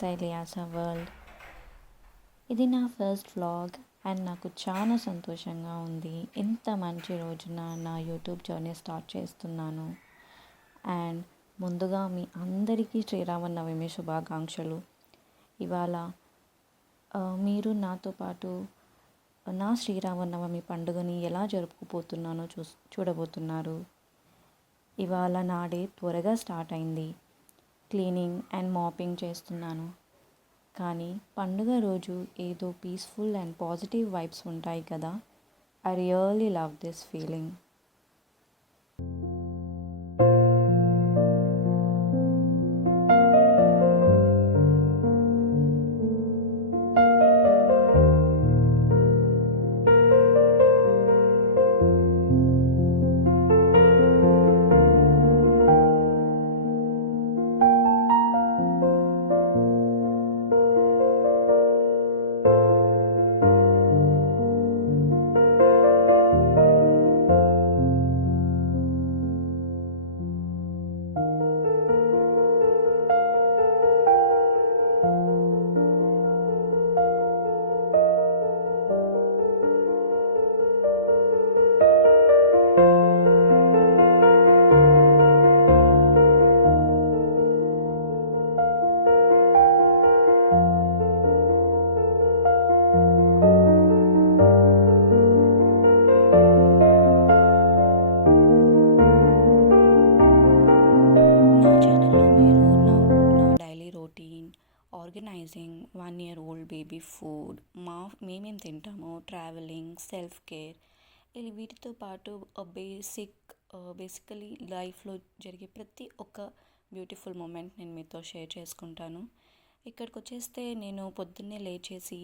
శైలియాస world. ఇది నా first vlog and నాకు చాలా సంతోషంగా ఉంది. ఇంత మంచి రోజున నా యూట్యూబ్ జర్నీ స్టార్ట్ చేస్తున్నాను. అండ్ ముందుగా మీ అందరికీ శ్రీరామనవమి శుభాకాంక్షలు. ఇవాళ మీరు నాతో పాటు నా శ్రీరామనవమి పండుగని ఎలా జరుపుకుపోతున్నానో చూడబోతున్నారు. ఇవాళ నా డే త్వరగా స్టార్ట్ అయింది. క్లీనింగ్ అండ్ మాపింగ్ చేస్తున్నాను. కానీ పండుగ రోజు ఏదో పీస్ఫుల్ అండ్ పాజిటివ్ వైబ్స్ ఉంటాయి కదా. I really love this feeling. Organising 1-year-old baby food, మేమేం తింటామో, ట్రావెలింగ్, సెల్ఫ్ కేర్, వీటితో పాటు బేసికలీ లైఫ్లో జరిగే ప్రతి ఒక్క బ్యూటిఫుల్ మూమెంట్ నేను మీతో షేర్ చేసుకుంటాను. ఇక్కడికి వచ్చేస్తే నేను పొద్దున్నే లేచేసి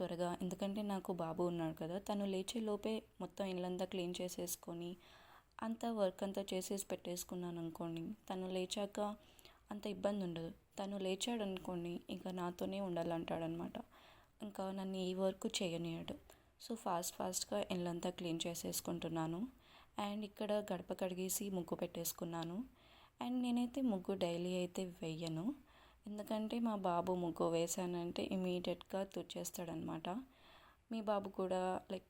త్వరగా, ఎందుకంటే నాకు బాబు ఉన్నాడు కదా, తను లేచే లోపే మొత్తం ఇల్లంతా క్లీన్ చేసేసుకొని అంతా వర్క్ అంతా చేసేసి పెట్టేసుకున్నాను అనుకోండి. తను లేచాక అంత ఇబ్బంది ఉండదు. తను లేచాడు అనుకోండి, ఇంకా నాతోనే ఉండాలంటాడనమాట. ఇంకా నన్ను ఈ వర్క్ చేయనియడు. సో ఫాస్ట్గా ఇల్లంతా క్లీన్ చేసేసుకుంటున్నాను. అండ్ ఇక్కడ గడప కడిగేసి ముగ్గు పెట్టేసుకున్నాను. అండ్ నేనైతే ముగ్గు డైలీ అయితే వేయను, ఎందుకంటే మా బాబు ముగ్గు వేసానంటే ఇమీడియట్గా తుడిచేస్తాడనమాట. మీ బాబు కూడా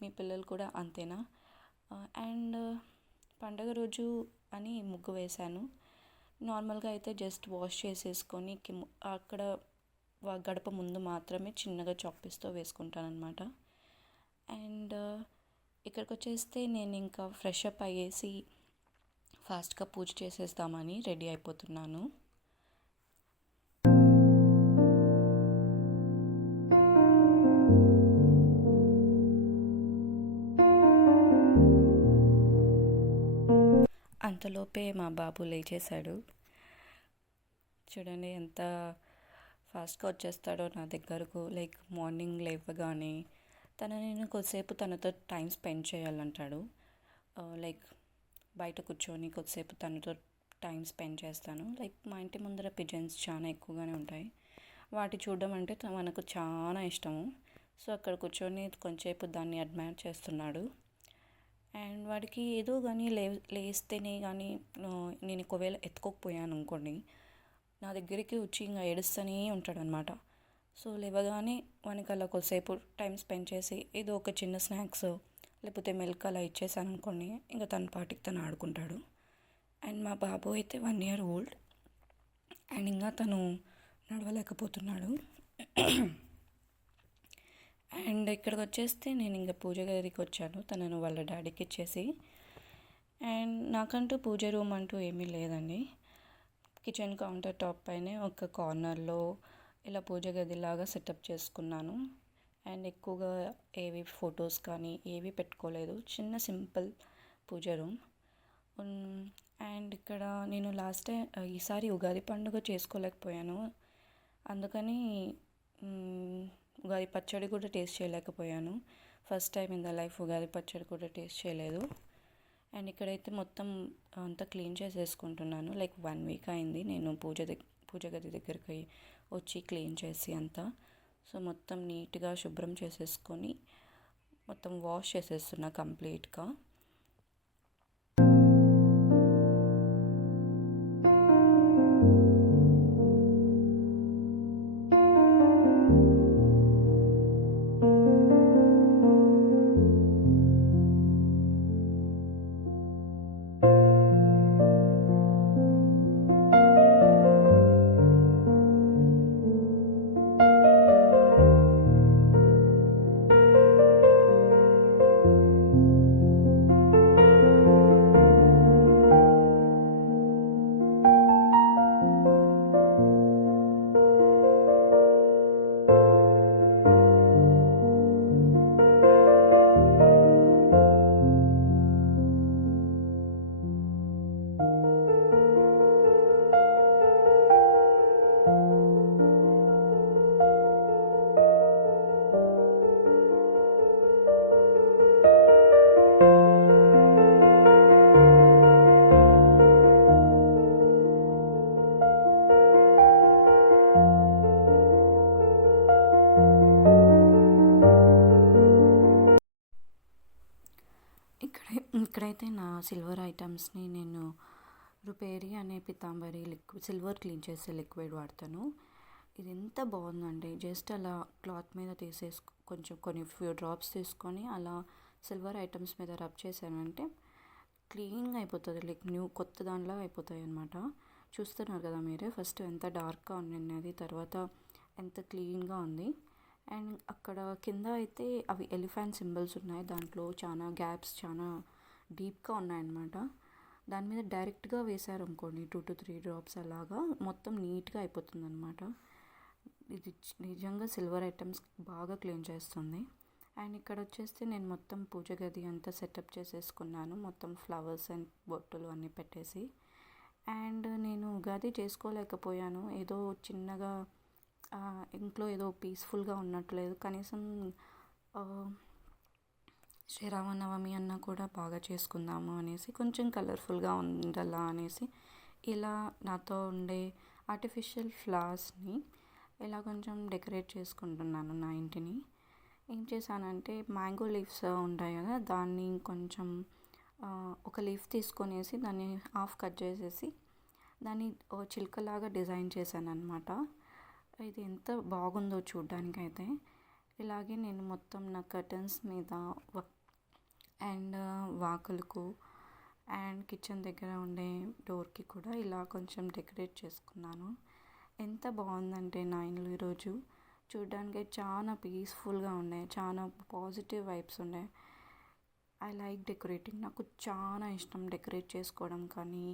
మీ పిల్లలు కూడా అంతేనా? అండ్ పండగ రోజు అని ముగ్గు వేశాను. నార్మల్గా అయితే జస్ట్ వాష్ చేసేసుకొని అక్కడ గడప ముందు మాత్రమే చిన్నగా చాక్పీస్తో వేసుకుంటాను అనమాట. అండ్ ఇక్కడికి వచ్చేస్తే నేను ఇంకా ఫ్రెష్ అప్ అయ్యేసి ఫాస్ట్గా పూజ చేసేద్దామని రెడీ అయిపోతున్నాను. అంతలోపే మా బాబు లేచేశాడు. చూడండి ఎంత ఫాస్ట్గా వచ్చేస్తాడో నా దగ్గరకు. మార్నింగ్ లేవగానే నేను కొద్దిసేపు తనతో టైం స్పెండ్ చేయాలంటాడు. బయట కూర్చొని కొద్దిసేపు తనతో టైం స్పెండ్ చేస్తాను. మా ఇంటి ముందర పిజన్స్ చాలా ఎక్కువగానే ఉంటాయి. వాటి చూడడం అంటే మనకు చాలా ఇష్టము. సో అక్కడ కూర్చొని కొంచెంసేపు దాన్ని అడ్మైర్ చేస్తున్నాడు. అండ్ వాడికి ఏదో కానీ లేస్తేనే కానీ, నేను ఒకవేళ ఎత్తుకోకపోయాను అనుకోండి, నా దగ్గరికి వచ్చి ఇంకా ఏడుస్తూనే ఉంటాడనమాట. సో లేవగానే వానికి అలా కొద్దిసేపు టైం స్పెండ్ చేసి ఏదో ఒక చిన్న స్నాక్స్ లేకపోతే మిల్క్ అలా ఇచ్చేసాను అనుకోండి, ఇంకా తన పాటికి తను ఆడుకుంటాడు. అండ్ మా బాబు అయితే 1-year-old అండ్ ఇంకా తను నడవలేకపోతున్నాడు. అండ్ ఇక్కడికి వచ్చేస్తే నేను ఇంకా పూజ గదికి వచ్చాను తనను వాళ్ళ డాడీకి ఇచ్చేసి. అండ్ నాకంటూ పూజ రూమ్ అంటూ ఏమీ లేదండి. కిచెన్ కౌంటర్ టాప్ పైనే ఒక కార్నర్లో ఇలా పూజ గదిలాగా సెటప్ చేసుకున్నాను. అండ్ ఎక్కువగా ఏవి ఫొటోస్ కానీ ఏవి పెట్టుకోలేదు, చిన్న సింపుల్ పూజ రూమ్. అండ్ ఇక్కడ నేను ఈసారి ఉగాది పండుగ చేసుకోలేకపోయాను, అందుకని ఉగాది పచ్చడి కూడా టేస్ట్ చేయలేకపోయాను. First time in the life Ugadi పచ్చడి కూడా టేస్ట్ చేయలేదు. అండ్ ఇక్కడైతే మొత్తం అంతా క్లీన్ చేసేసుకుంటున్నాను. 1 వీక్ అయింది నేను పూజ గది దగ్గరికి వచ్చి క్లీన్ చేసి అంతా. సో మొత్తం నీట్గా శుభ్రం చేసేసుకొని మొత్తం వాష్ చేసేస్తున్నా కంప్లీట్గా. సిల్వర్ ఐటమ్స్ని నేను రుపేరి అనే పితాంబరి సిల్వర్ క్లీన్ చేసే లిక్విడ్ వాడతాను. ఇది ఎంత బాగుందండి, జస్ట్ అలా క్లాత్ మీద కొంచెం కొన్ని ఫ్యూ డ్రాప్స్ తీసుకొని అలా సిల్వర్ ఐటమ్స్ మీద రబ్ చేశానంటే క్లీన్గా అయిపోతుంది, లైక్ కొత్త దానిలా అయిపోతాయి అన్నమాట. చూస్తున్నారు కదా మీరే, ఫస్ట్ ఎంత డార్క్గా ఉన్నది, తర్వాత ఎంత క్లీన్గా ఉంది. అండ్ అక్కడ కింద అయితే అవి ఎలిఫెంట్ సింబల్స్ ఉన్నాయి, దాంట్లో చాలా గ్యాప్స్ చాలా డీప్గా ఉన్నాయన్నమాట. దాని మీద డైరెక్ట్గా వేశారు అనుకోండి 2 to 3 డ్రాప్స్ అలాగా మొత్తం నీట్గా అయిపోతుంది అనమాట. ఇది నిజంగా సిల్వర్ ఐటమ్స్ బాగా క్లీన్ చేస్తుంది. అండ్ ఇక్కడ వచ్చేస్తే నేను మొత్తం పూజ గది అంతా సెటప్ చేసేసుకున్నాను, మొత్తం ఫ్లవర్స్ అండ్ బొట్టులు అన్నీ పెట్టేసి. అండ్ నేను ఉగాది చేసుకోలేకపోయాను, ఏదో చిన్నగా ఇంట్లో ఏదో పీస్ఫుల్గా ఉన్నట్లేదు. కనీసం శ్రీరామనవమి అన్న కూడా బాగా చేసుకుందాము అనేసి, కొంచెం కలర్ఫుల్గా ఉండాలా అనేసి ఇలా నాతో ఉండే ఆర్టిఫిషియల్ ఫ్లవర్స్ని ఇలా కొంచెం డెకరేట్ చేసుకుంటున్నాను నా ఇంటిని. ఏం చేశానంటే మ్యాంగో లీవ్స్ ఉంటాయి కదా, దాన్ని కొంచెం ఒక లీఫ్ తీసుకొనేసి దాన్ని హాఫ్ కట్ చేసేసి దాన్ని చిలుకలాగా డిజైన్ చేశాను అనమాట. ఇది ఎంత బాగుందో చూడ్డానికైతే. ఇలాగే నేను మొత్తం నా కర్టన్స్ మీద అండ్ వాకులకు అండ్ కిచెన్ దగ్గర ఉండే డోర్కి కూడా ఇలా కొంచెం డెకరేట్ చేసుకున్నాను. ఎంత బాగుందంటే నా ఇల్లు ఈరోజు చూడ్డానికి చాలా పీస్ఫుల్గా ఉన్నాయి, చాలా పాజిటివ్ వైబ్స్ ఉన్నాయి. ఐ లైక్ డెకరేటింగ్, నాకు చాలా ఇష్టం డెకరేట్ చేసుకోవడం కానీ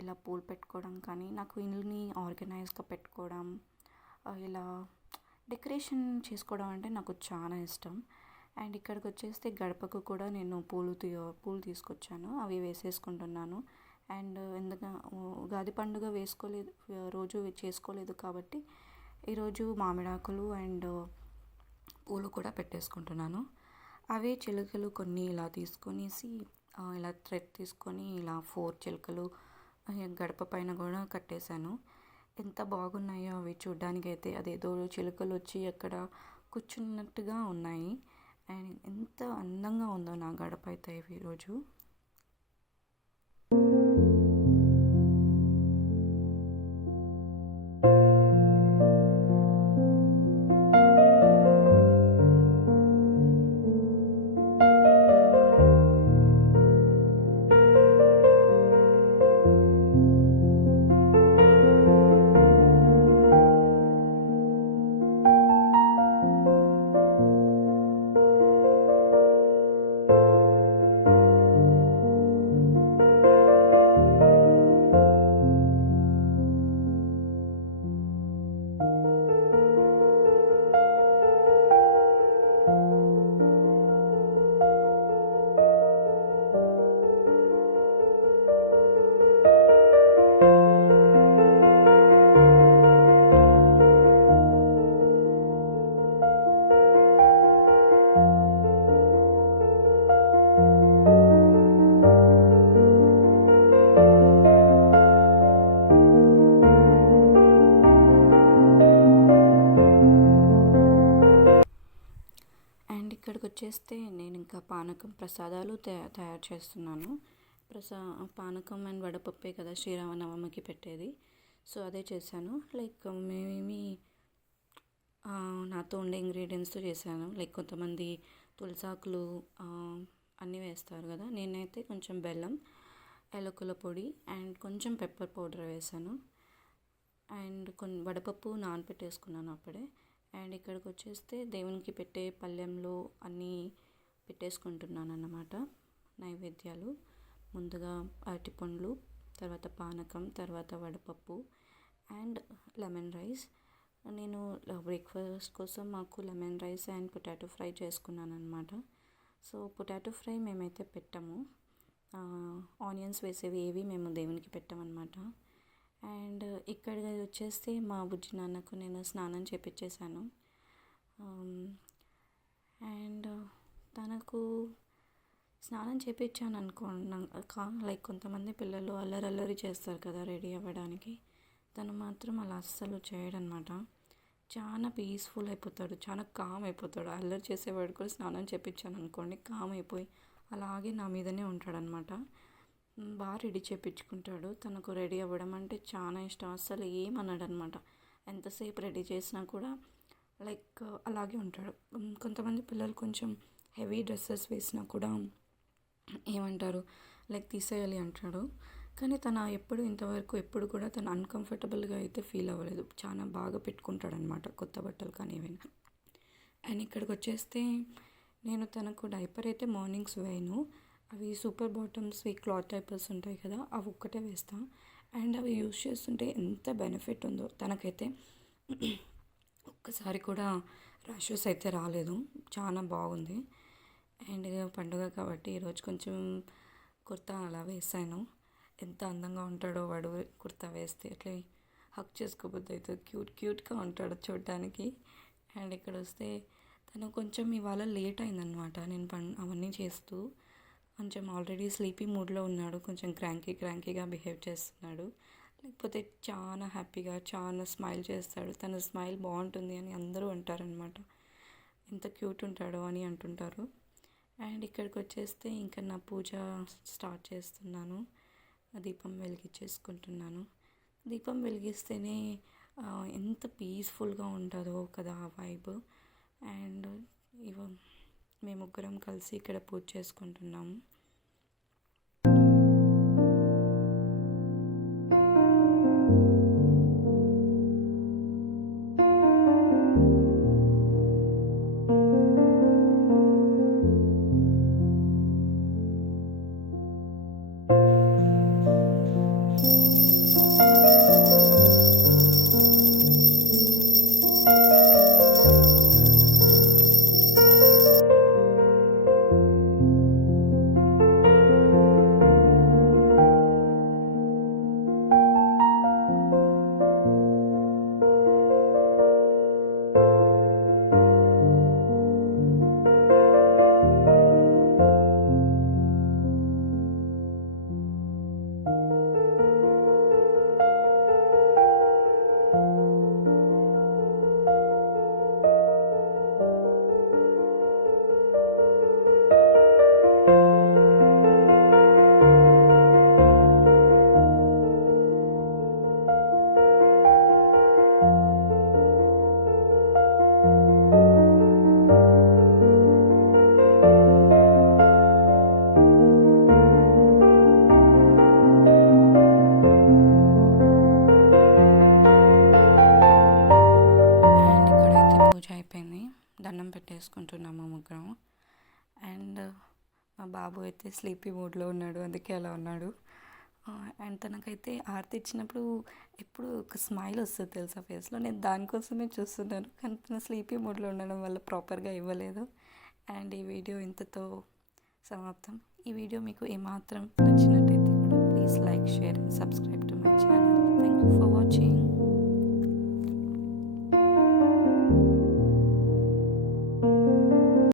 ఇలా పూలు పెట్టుకోవడం కానీ, నాకు ఇల్లుని ఆర్గనైజ్గా పెట్టుకోవడం, ఇలా డెకరేషన్ చేసుకోవడం అంటే నాకు చాలా ఇష్టం. అండ్ ఇక్కడికి వచ్చేస్తే గడపకు కూడా నేను పూలు తీసుకొచ్చాను, అవి వేసేసుకుంటున్నాను. అండ్ ఎందుకంటే ఉగాది పండుగ రోజు చేసుకోలేదు కాబట్టి ఈరోజు మామిడాకులు అండ్ పూలు కూడా పెట్టేసుకుంటున్నాను. అవే చిలుకలు కొన్ని ఇలా తీసుకొనేసి ఇలా థ్రెడ్ తీసుకొని ఇలా 4 చిలుకలు గడప పైన కూడా కట్టేశాను. ఎంత బాగున్నాయో అవి చూడ్డానికి అయితే, అదేదో చిలుకలు వచ్చి అక్కడ కూర్చున్నట్టుగా ఉన్నాయి. అండ్ ఎంత అందంగా ఉందో నా గడప అయితే ఈరోజు. ఇక్కడికి వచ్చేస్తే నేను ఇంకా పానకం ప్రసాదాలు తయారు చేస్తున్నాను. పానకం అండ్ వడపప్పే కదా శ్రీరామనవమికి పెట్టేది, సో అదే చేశాను. లైక్ మేమేమి నాతో ఉండే ఇంగ్రీడియంట్స్తో చేశాను. లైక్ కొంతమంది తులసాకులు అన్నీ వేస్తారు కదా, నేనైతే కొంచెం బెల్లం, యాలకుల పొడి అండ్ కొంచెం పెప్పర్ పౌడర్ వేసాను. అండ్ వడపప్పు నానబెట్టేసుకున్నాను అప్పుడే. అండ్ ఇక్కడికి వచ్చేస్తే దేవునికి పెట్టే పళ్ళెంలో అన్నీ పెట్టేసుకుంటున్నాను అన్నమాట నైవేద్యాలు. ముందుగా అరటిపండ్లు, తర్వాత పానకం, తర్వాత వడపప్పు అండ్ లెమన్ రైస్. నేను బ్రేక్ఫాస్ట్ కోసం మాకు lemon rice and potato fry చేసుకున్నాను అనమాట. సో పొటాటో ఫ్రై మేమైతే పెట్టాము, ఆనియన్స్ వేసేవి ఏవి మేము దేవునికి పెట్టామన్నమాట. అండ్ ఇక్కడ వచ్చేస్తే మా బుజ్జి నాన్నకు నేను స్నానం చేపించేశాను. అండ్ తనకు స్నానం చేపించాను లైక్ కొంతమంది పిల్లలు అల్లరి చేస్తారు కదా రెడీ అవ్వడానికి, తను మాత్రం అలా అస్సలు చేయడనమాట. చాలా పీస్ఫుల్ అయిపోతాడు, చాలా కామ్ అయిపోతాడు. అల్లరి చేసేవాడు కూడా స్నానం చేపించాను అనుకోండి, కామ్ అయిపోయి అలాగే నా మీదనే ఉంటాడనమాట. బాగా రెడీ చేయించుకుంటాడు. తనకు రెడీ అవ్వడం అంటే చాలా ఇష్టం. అస్సలు ఏమనడనమాట. ఎంతసేపు రెడీ చేసినా కూడా లైక్ అలాగే ఉంటాడు. కొంతమంది పిల్లలు కొంచెం హెవీ డ్రెస్సెస్ వేసినా కూడా ఏమంటారు, లైక్ తీసేయాలి అంటాడు. కానీ తను ఎప్పుడు ఇంతవరకు ఎప్పుడు కూడా తను అన్‌కంఫర్టబుల్‌గా అయితే ఫీల్ అవ్వలేదు. చాలా బాగా పెట్టుకుంటాడనమాట కొత్త బట్టలు కానీ ఏవైనా. అండ్ ఇక్కడికొచ్చేస్తే నేను తనకు డైపర్ అయితే మార్నింగ్స్ వేయను. అవి సూపర్ బాటమ్స్‌వి క్లాత్ డైపర్స్ ఉంటాయి కదా! అవి ఒక్కటే వేస్తా. అండ్ అవి యూజ్ చేస్తుంటే ఎంత బెనిఫిట్ ఉందో తనకైతే ఒక్కసారి కూడా ర్యాషెస్ అయితే రాలేదు. చాలా బాగుంది. అండ్ పండుగ కాబట్టి ఈరోజు కొంచెం కుర్తా అలా వేసాను. ఎంత అందంగా ఉంటాడో వాడు కుర్తా వేస్తే అట్లే హగ్ చేసుకోబుద్ధి అవుతుంది. క్యూట్ క్యూట్గా ఉంటాడు చూడడానికి. అండ్ ఇక్కడ వస్తే తను కొంచెం ఇవాళ లేట్ అయిందనమాట. నేను అవన్నీ చేస్తూ కొంచెం ఆల్రెడీ స్లీపీ మూడ్లో ఉన్నాడు. కొంచెం క్రాంకీగా బిహేవ్ చేస్తున్నాడు. లేకపోతే చాలా హ్యాపీగా చాలా స్మైల్ చేస్తాడు. తన స్మైల్ బాగుంటుంది అని అందరూ అంటారనమాట. ఎంత క్యూట్ ఉంటాడో అని అంటుంటారు. అండ్ ఇక్కడికి వచ్చేస్తే ఇంకా నా పూజ స్టార్ట్ చేస్తున్నాను. దీపం వెలిగించేసుకుంటున్నాను. దీపం వెలిగిస్తేనే ఎంత పీస్ఫుల్గా ఉంటుందో కదా ఆ వైబ్. అండ్ ఇవ మేము ముగ్గురం కలిసి ఇక్కడ పూజ చేసుకుంటున్నాము. దండం పెట్టేసుకుంటున్నాము ముగ్గురం. అండ్ మా బాబు అయితే స్లీపీ మూడ్లో ఉన్నాడు, అందుకే అలా ఉన్నాడు. అండ్ తనకైతే ఆరతి ఇచ్చినప్పుడు ఎప్పుడు ఒక స్మైల్ వస్తుంది తెలుసా ఫేస్లో. నేను దానికోసమే చూస్తున్నాను, కానీ తను స్లీపీ మూడ్లో ఉండడం వల్ల ప్రాపర్గా ఇవ్వలేదు. అండ్ ఈ వీడియో ఇంతతో సమాప్తం. ఈ వీడియో మీకు ఏమాత్రం నచ్చినట్టయితే కూడా please like, share and subscribe.